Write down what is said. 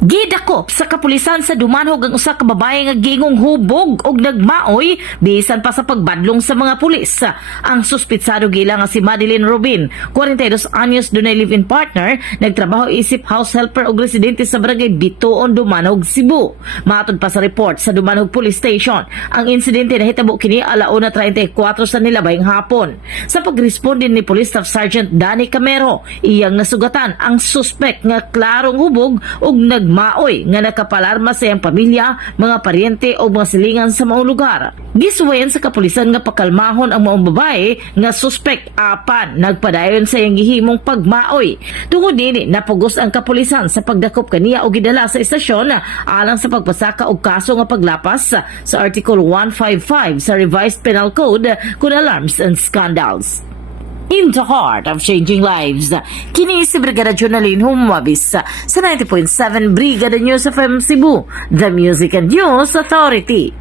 Gidakop sa kapulisan sa Dumanhog ang usa ka babaye nga gingong hubog og nagmaoy bisan pa sa pagbadlong sa mga pulis. Ang suspitsado gila nga si Madeline Rubin, 42 anyos, dunay live-in partner, nagtrabaho isip house helper og residente sa barangay Bituon, Dumanhog, Cebu. Matod pa sa report sa Dumanhog Police Station, ang insidente nahitabo kini alauna 34 sa nilabayng hapon. Sa pagresponde ni Police Staff Sergeant Danny Camero, iyang nasugatan ang suspect nga klarong hubog og nagmaoy nga nakapalarma sa iyang pamilya, mga paryente o mga silingan sa maong lugar. Gisuwayan sa kapulisan nga pakalmahon ang maong babae nga suspect apan nagpadayon sa iyang gihimong pagmaoy. Tungod nini napugos ang kapulisan sa pagdakop kaniya o gidala sa istasyon alang sa pagpasaka og kaso nga paglapas sa Article 155 sa Revised Penal Code kung alarms and scandals. In the heart of changing lives, kini si Brigada Jonalyn Humabis sa 90.7 Brigada News FM Cebu, the Music and News Authority.